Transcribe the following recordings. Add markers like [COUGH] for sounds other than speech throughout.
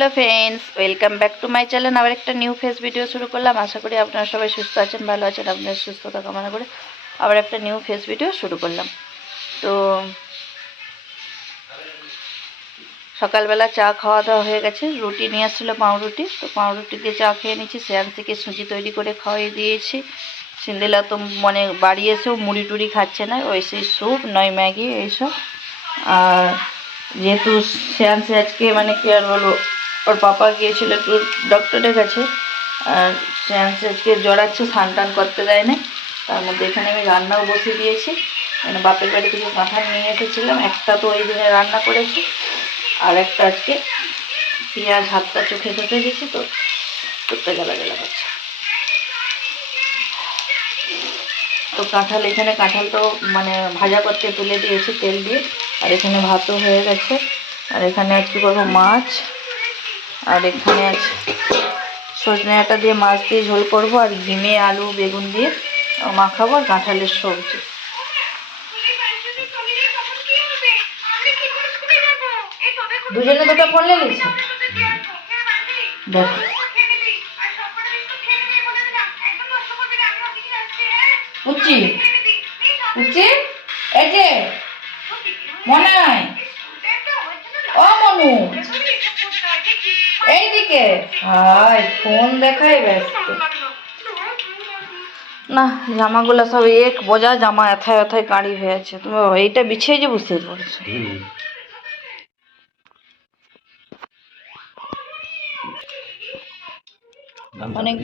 Hello friends welcome back to my channel আবার একটা new face video শুরু করলাম। আশা করি আপনারা সবাই সুস্থ আছেন, ভালো আছেন আপনার সুস্থতা কামনা করে আবার একটা নিউ ফেস ভিডিও শুরু করলাম। তো, সকালবেলা চা খাওয়া দাওয়া হয়ে গেছে। রুটি নিয়ে আসছিল পাউরুটি। তো পাউরুটি দিয়ে চা খেয়ে নিচ্ছি। থেকে সুজি তৈরি করে খাওয়াই দিয়েছি। সিন্দেলা তো মানে বাড়ি এসেও মুড়ি টুড়ি খাচ্ছে না। ওই সেই স্যুপ, নয় ম্যাগি, এইসব। আর যেহেতু শ্রেয়াংশি আজকে মানে কি আর বলব ওর পাপা গিয়েছিল একটু ডক্টরের কাছে, আর শ্রেয়াংশি আজকে আছে স্নান টান করতে দেয় না তার মধ্যে এখানে আমি রান্নাও বসিয়ে দিয়েছি। মানে বাপের বাড়ি কিছু কাঁঠাল নিয়ে এসেছিলাম। একটা তো ওই দিনে রান্না করেছি, আর একটা আজকে পেঁয়াজ হাতটা চোখে চোখে দিয়েছি তো, করতে গেলা গেলা করছে। তো কাঁঠাল, এখানে কাঁঠাল তো মানে ভাজা করতে তুলে দিয়েছি তেল দিয়ে, আর এখানে ভাতও হয়ে গেছে। আর এখানে আজকে করব, মাছ। আর এখানে আছে সজনে ডাঁটা দিয়ে মাছ দিয়ে ঝোল করব, আর ডিমে আলু, বেগুন দিয়ে মাখাবো, আর কাঁঠালের সবজি। দুজনে দুটো ফোন নিয়েছি দেখো। উচ্চি উচ্চি এই যে মনে ও মনু। এইদিকে। ফোন দেখাই ব্যস্ত। না, জামাগুলো সব এক বোঝা জামা এথায় এথায় কাঁড়ি হয়ে আছে। তুমি এইটা বিছিয়ে যে বুঝতে পড়েছো। অনেক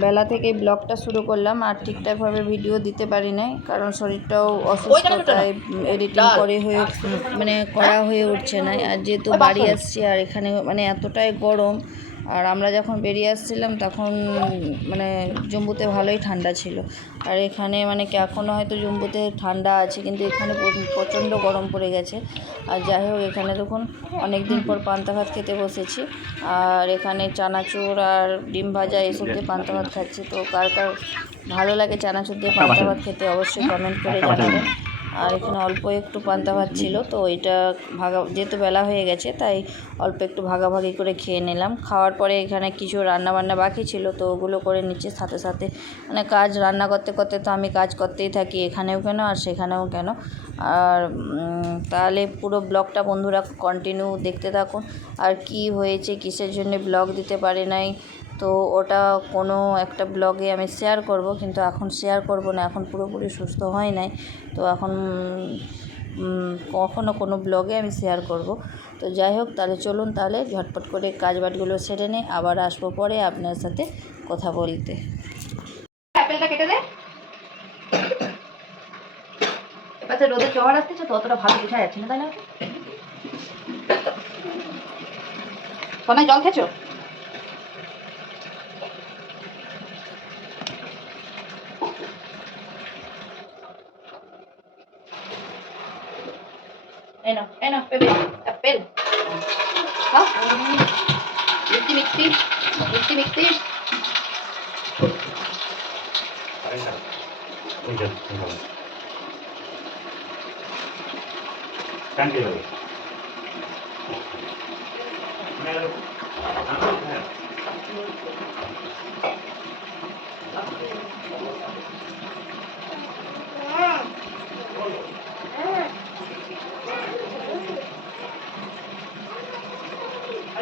বেলা থেকে ব্লগটা শুরু করলাম আর ঠিকঠাকভাবে ভিডিও দিতে পারি নাই কারণ শরীরটাও অসুস্থতায় এডিটিং করে হয়ে মানে করা হয়ে উঠছে না। আর যেহেতু বাড়ি আসছি আর এখানে মানে এতটাই গরম আর আমরা যখন বেরিয়ে আসছিলাম তখন মানে জম্বুতে ভালোই ঠান্ডা ছিল। আর এখানে মানে এখনও হয়তো জম্বুতে ঠান্ডা আছে কিন্তু এখানে প্রচণ্ড গরম পড়ে গেছে। আর যাই হোক এখানে তখন অনেক দিন পর পান্তা ভাত খেতে বসেছি। আর এখানে চানাচুর আর ডিম ভাজা এসব দিয়ে পান্তা ভাত খাচ্ছি। তো কার কার ভালো লাগে চানাচুর দিয়ে পান্তা ভাত খেতে অবশ্যই কমেন্ট করে জানাবেন। আর এখানে অল্প একটু পান্তা ভাত ছিল, তো এটা ভাগা, যেহেতু বেলা হয়ে গেছে, তাই অল্প একটু ভাগাভাগি করে খেয়ে নিলাম। খাওয়ার পরে এখানে কিছু রান্না বান্না বাকি ছিল, তো ওগুলো করে নিচ্ছে। সাথে সাথে মানে কাজ রান্না করতে করতে তো আমি কাজ করতেই থাকি এখানেও কেন আর সেখানেও কেন। আর তাহলে পুরো ব্লগটা বন্ধুরা কন্টিনিউ দেখতে থাকুন। আর কি হয়েছে, কিসের জন্য ব্লগ দিতে পারে নাই তো ওটা কোনো একটা ব্লগে আমি শেয়ার করব কিন্তু এখন শেয়ার করব না এখন পুরোপুরি সুস্থ হয় নাই। তো এখন উম, কখনো কোনো ব্লগে আমি শেয়ার করব। তো যাই হোক তাহলে চলুন তাহলে ঝটপট করে কাজ বাটগুলো সেরে নেই আবার আসব পরে আপনার সাথে কথা বলতে। রোদে জোয়ার আসতেছে তো অতটা ভালো বোঝা যাচ্ছে না তাই না? জল খেয়েছো? Ayan ang pepe. Apple. Ha? mixi mixi mixi mixi Thank you.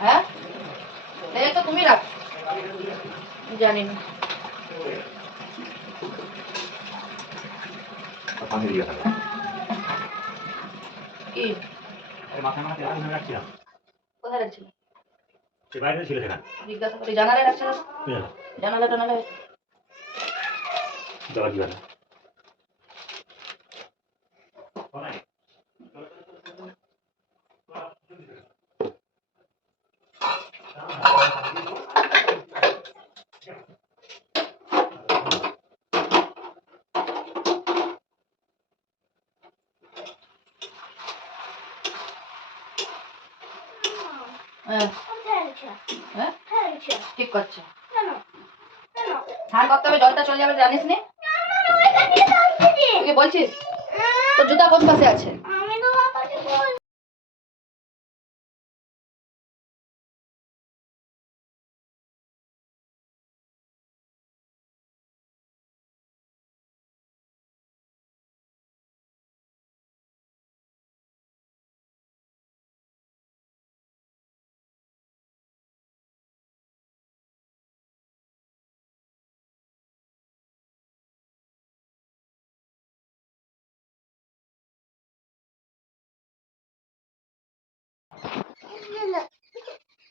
হ্যাঁ এই তো তুমি রাখ জানি না কি? কোথায় জিজ্ঞাসা করে জানালে রাখছে না জানালে টানালে হ্যাঁ। হ্যাঁ? ঠিক ধান করতে হবে জলটা চলে যাবে বলছিস? জুতা কোন পাশে আছে?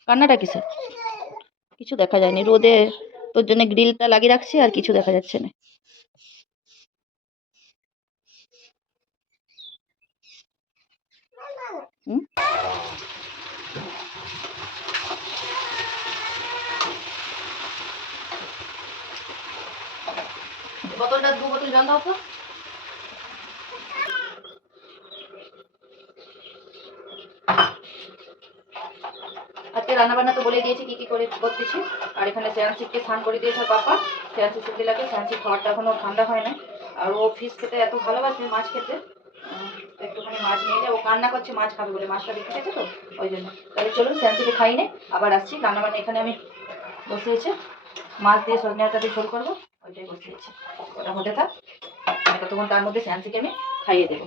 কান্নাটা কিসের? কিছু দেখা যায়নি। রোদে তোর জন্য গ্রিলটা লাগিয়ে রাখছি আর কিছু দেখা যাচ্ছে না? বোতলটা, দু বোতল জল দাও তো। আজকে রান্না বান্না তো বলে দিয়েছি, কি কি করে করতেছি। আর এখানে স্যান্সিককে স্নান করে দিয়েছে পাপা। স্যান্সি সুদিলাকে স্যান্সি খাওয়ারটা এখনও ঠান্ডা হয় না আর ও ফিশ খেতে এত ভালোবাসে মাছ খেতে। একটুখানি মাছ নিয়ে যায়। ও কান্না করছে, মাছ খাবে বলে। মাছটা বিক্রি গেছে তো, ওই জন্য। তাহলে চলুন স্যান্সিকে খাই নে। আবার আসছি। রান্না বান্না এখানে আমি বসিয়েছি। মাছ দিয়ে সজনে ডাঁটা দিয়ে ঝোল করব। ওইটাই বসিয়েছি। ওটা হতে থাক। ততক্ষণ তার মধ্যে স্যান্সিকে আমি খাইয়ে দেবো।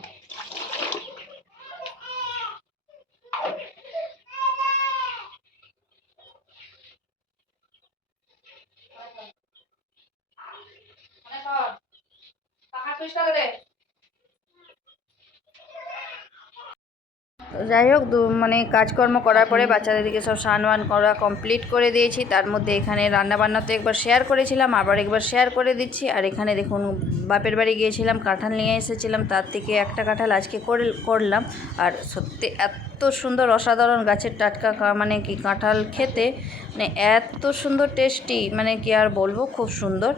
যাই হোক মানে কাজকর্ম করার পরে বাচ্চাদেরকে সব স্নান ওয়ান করা কমপ্লিট করে দিয়েছি। তার মধ্যে এখানে রান্না বান্না তো একবার শেয়ার করেছিলাম, আবার একবার শেয়ার করে দিচ্ছি। আর এখানে দেখুন, বাপের বাড়ি গিয়েছিলাম, কাঁঠাল নিয়ে এসেছিলাম। তার থেকে একটা কাঁঠাল আজকে করে করলাম। আর সত্যি এত সুন্দর অসাধারণ গাছের টাটকা মানে কি কাঁঠাল খেতে। মানে এত সুন্দর টেস্টি মানে কি আর বলব, খুব সুন্দর।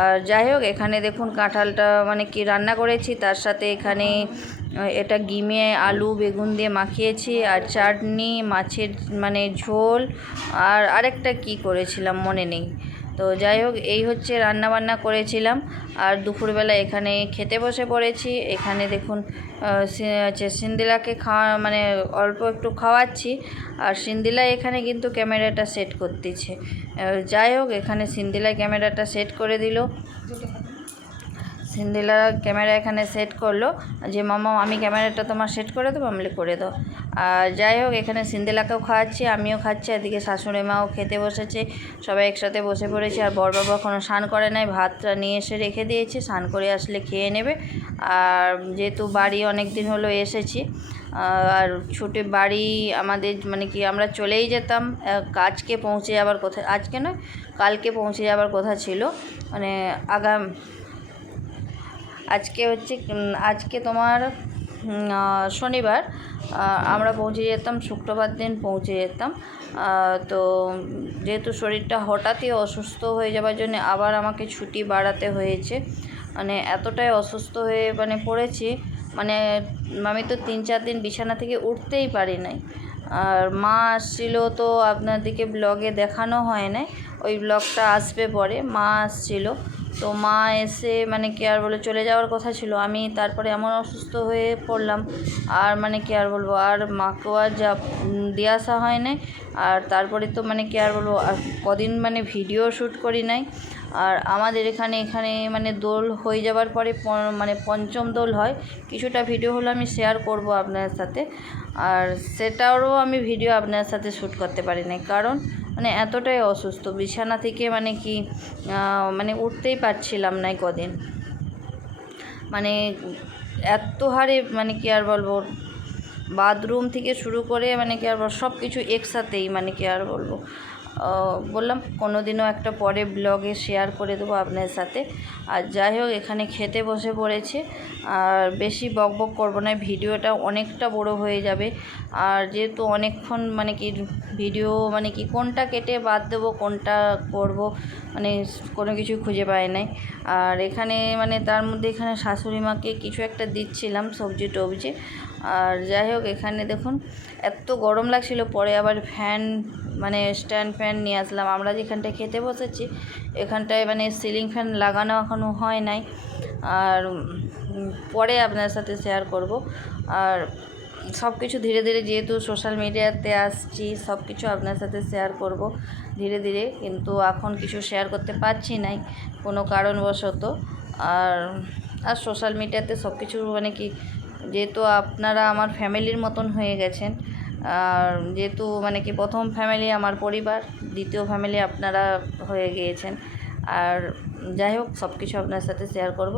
আর যাই হোক, এখানে দেখুন কাঁঠালটা মানে কি রান্না করেছি। তার সাথে এখানে এটা গিমে আলু বেগুন দিয়ে মাখিয়েছি আর চাটনি, মাছের মানে ঝোল আর আরেকটা কি করেছিলাম মনে নেই। তো যাই হোক, এই হচ্ছে রান্নাবান্না করেছিলাম। আর দুপুরবেলা এখানে খেতে বসে পড়েছি। এখানে দেখুন হচ্ছে সিন্দিলাকে খাওয়া মানে অল্প একটু খাওয়াচ্ছি। আর সিন্দিলা এখানে কিন্তু ক্যামেরাটা সেট করতেছে। যাই হোক, এখানে সিন্দিলা ক্যামেরাটা সেট করে দিল। সিন্দিলা ক্যামেরা এখানে সেট করল। যে, মামা, আমি ক্যামেরাটা তোমার সেট করে দেবো, আমি করে দাও। আর যাই হোক, এখানে সিন্দিলাকেও খাওয়াচ্ছি, আমিও খাচ্ছি। এদিকে শাশুড়ি মাও খেতে বসেছে, সবাই একসাথে বসে পড়েছে। আর বর বড়বাবু এখনও স্নান করে নাই, ভাতটা নিয়ে এসে রেখে দিয়েছি, স্নান করে আসলে খেয়ে নেবে। আর যেহেতু বাড়ি অনেক দিন হলো এসেছি, আর ছুটি বাড়ি আমাদের মানে কি, আমরা চলেই যেতাম। আজকে পৌঁছে যাবার কথা, আজকে নয়, কালকে পৌঁছে যাবার কথা ছিল। মানে আগাম আজকে হচ্ছে আজকে তোমার শনিবার আমরা পৌঁছে যেতাম, শুক্রবার দিন পৌঁছে যেতাম। তো যেহেতু শরীরটা হঠাৎই অসুস্থ হয়ে যাওয়ার জন্য আবার আমাকে ছুটি বাড়াতে হয়েছে মানে এতটাই অসুস্থ হয়ে মানে পড়েছি মানে আমি তো তিন চার দিন বিছানা থেকে উঠতেই পারি নাই। আর মা আসছিল তো আপনাদেরকে ব্লগে দেখানো হয় নাই, ওই ব্লগটা আসবে পরে, মা আসছিল। তো মা এসে মানে কি আর বলে চলে যাওয়ার কথা ছিল। আমি তারপরে এমন অসুস্থ হয়ে পড়লাম, আর মানে কি আর বলব, আর মাকেও আর যা দিয়ে আসা হয় নাই আর তারপরে তো মানে কি আর বলব, আর কদিন মানে ভিডিও শ্যুট করি নাই। আর আমাদের এখানে এখানে মানে দোল হয়ে যাওয়ার পরে মানে পঞ্চম দোল হয়। কিছুটা ভিডিও হলো আমি শেয়ার করব আপনার সাথে। আর সেটারও আমি ভিডিও আপনার সাথে শ্যুট করতে পারি নাই। কারণ মানে এতটাই অসুস্থ। বিছানা থেকে মানে কি মানে উঠতেই পারছিলাম না কদিন। মানে এত হারে মানে কি আর বলব, বাথরুম থেকে শুরু করে মানে কি আর বলব সব কিছু একসাথেই মানে কি আর বলব। বললাম কোনো দিনও একটা পরে ব্লগে শেয়ার করে দেবো আপনার সাথে। আর যাই হোক, এখানে খেতে বসে পড়েছে। আর বেশি বক বক করব না, ভিডিওটা অনেকটা বড় হয়ে যাবে। আর যেহেতু অনেকক্ষণ মানে কি ভিডিও মানে কি কোনটা কেটে বাদ দেবো, কোনটা করব মানে কোনো কিছু খুঁজে পাই নাই। আর এখানে মানে তার মধ্যে এখানে শাশুড়ি মাকে কিছু একটা দিচ্ছিলাম সবজি টবজি আর যাই হোক, এখানে দেখুন, এত গরম লাগছিল। পরে আবার ফ্যান মানে স্ট্যান্ড ফ্যান নিয়ে আসলাম। আমরা যেখানটায় খেতে বসেছি, এখানটায় মানে সিলিং ফ্যান লাগানো এখনও হয় নাই। আর পরে আপনার সাথে শেয়ার করব। আর সব কিছু ধীরে ধীরে, যেহেতু সোশ্যাল মিডিয়াতে আসছি সব কিছু আপনার সাথে শেয়ার করব ধীরে ধীরে। কিন্তু এখন কিছু শেয়ার করতে পারছি নাই, কোনো কারণবশত। আর আর সোশ্যাল মিডিয়াতে সব কিছু মানে কি যেহেতু আপনারা আমার ফ্যামিলির মতন হয়ে গেছেন, আর যেহেতু মানে কি প্রথম ফ্যামিলি আমার পরিবার, দ্বিতীয় ফ্যামিলি আপনারা হয়ে গিয়েছেন। আর যাই হোক সব কিছু আপনার সাথে শেয়ার করব।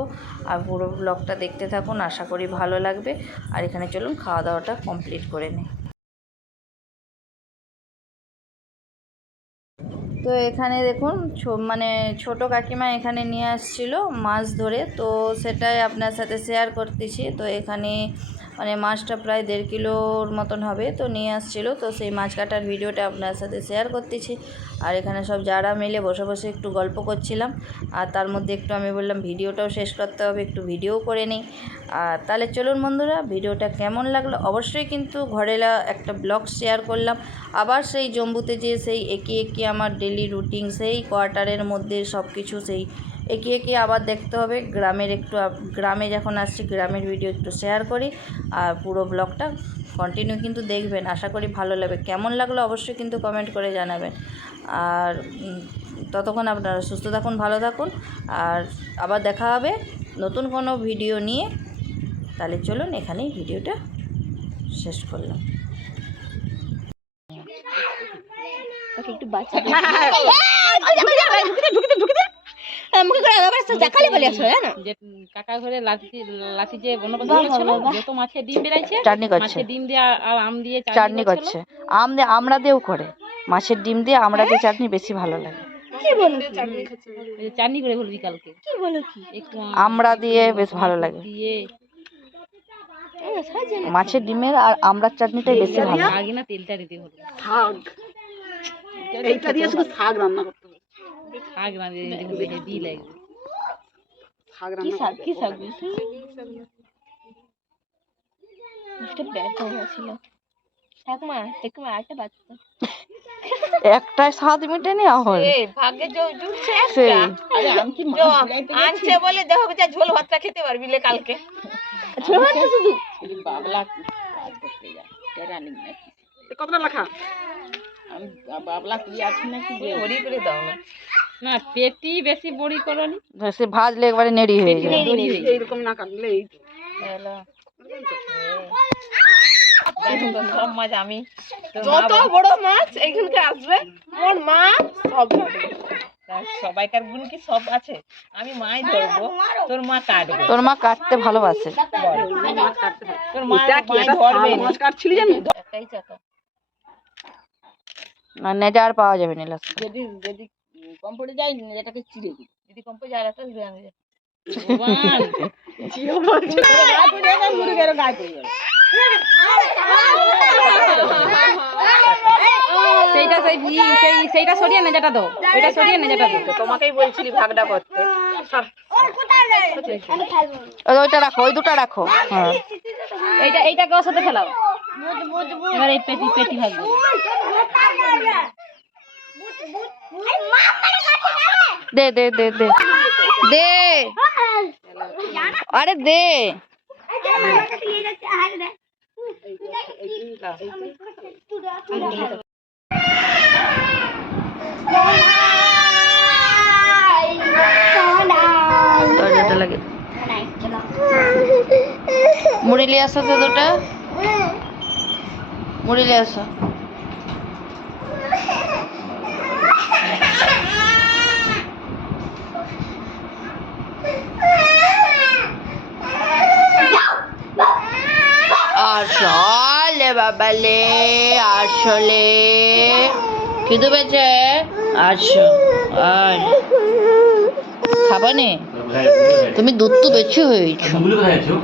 আর পুরো ব্লগটা দেখতে থাকুন, আশা করি ভালো লাগবে। আর এখানে চলুন, খাওয়া দাওয়াটা কমপ্লিট করে নিই। তো এখানে দেখুন মানে ছোট কাকিমা এখানে নিয়ে আসছিল মাছ ধরে। তো সেটাই আপনার সাথে শেয়ার করতেছি। তো এখানে মানে মাছটা প্রায় দেড় কিলোর মতন হবে তো নিয়ে আসছিল। তো সেই মাছ কাটার ভিডিওটা আপনার সাথে শেয়ার করতেছি। আর এখানে সব যারা মিলে বসে বসে একটু গল্প করছিলাম, আর তার মধ্যে একটু আমি বললাম ভিডিওটাও শেষ করতে হবে, একটু ভিডিও করে নিই। আর তাহলে চলুন বন্ধুরা, ভিডিওটা কেমন লাগল অবশ্যই কিন্তু ঘরেলা একটা ব্লগ শেয়ার করলাম। আবার সেই জম্বুতে যে সেই একে একে আমার ডেলি রুটিন সেই কোয়ার্টারের মধ্যে সব কিছু সেই একে একে আবার দেখতে হবে। গ্রামের একটু গ্রামে যখন আসছি গ্রামের ভিডিও একটু শেয়ার করি আর পুরো ব্লগটা কন্টিনিউ কিন্তু দেখবেন। আশা করি ভালো লাগবে। কেমন লাগল অবশ্যই কিন্তু কমেন্ট করে জানাবেন। আর ততক্ষণ আপনারা সুস্থ থাকুন ভালো থাকুন। আর আবার দেখা হবে নতুন কোনো ভিডিও নিয়ে। তাহলে চলুন এখানেই ভিডিওটা শেষ করলাম। একটু বাচ্চা [LAUGHS] মুখে করে আবার দেখালে বলে আসো জানো? যে কাকা ঘরে লাঠি লাঠি যে বনবাস করেছিল যত মাছের ডিম বেরাইছে চাটনি করছে। মাছের ডিম দিয়ে আর- আর আম দিয়ে চাটনি করছে। আম দিয়ে আমরা দিয়েও করে। মাছের ডিম দিয়ে আমরা দিয়ে চাটনি বেশি ভালো লাগে। কি বলো? কি? ওই যে চাটনি করে বলবি কালকে। কি বলো কি? একটু আমরা দিয়ে বেশ ভালো লাগে। দিয়ে। মাছের ডিমের আর আমড়ার চাটনিটাই বেশি ভালো। আগে না তেলটা দিতে হলো শাক। এইটা দিয়ে শুধু শাক রান্না করতে শাক রাঁধে দেখে লাগবে কি শাক কি শাক একটা হয়েছিল ঠাকুমা ঠাকুমা একটা বাচ্চা। একটাই স্বাদ মিটে নেওয়া হল ভাগ্যে জুটছে সেই। আরে আমি কি মাছ ধরাইতে আনছে বলে দেখো যা ঝোল ভাতটা খেতে পারবি লে কালকে। ঝোল ভাতটা শুধু? বাবলা করতে যা। রানিং নাকি? কতটা লেখা? আমি বাবলা কি আছে নাকি করে দাও না। না পেটি বেশি বড়ি করনি। সে ভাজলে একবারে নেড়ি হয়ে যায়। হয়ে না কাটলে এই সব মাছ আমি যত বড় মাছ এইখানকে আসবে মোর মা সব সবাইকার গুণ কি সব আছে? আমি মাই ধরবো তোর মা কাটবে। তোর মা কাটতে ভালোবাসে। তোর মা এটা কি মাই এটা ধরবে মাছ কাটছিলি জানি একটাই চাকা। না নেজা আর পাওয়া যাবে না যদি যদি কম পড়ে যায় এটাকে চিড়ে দিই যদি কম একটা আনবে যাবে। সেইটা সেই সেইটা সরিয়ে নে যেটা দাও। ওইটা সরিয়ে নে যেটা দাও। তোমাকেই বলছিলি ভাগটা করতে। ওইটা রাখো ওই দুটো রাখো। হ্যাঁ। এইটা এইটাকে ওর সাথে ফেলাও। এবার এই পেটি পেটি ভাগবো দে দে দে দে। দে। আরে দে। দরজাটা লাগে আসো তো দুটা। মুড়ি লিয়ে আসো। আসলে বাবালে আসলে। কি পেয়েছে আসো আর খাবানে তুমি দুধ তো বেশি হয়েছো।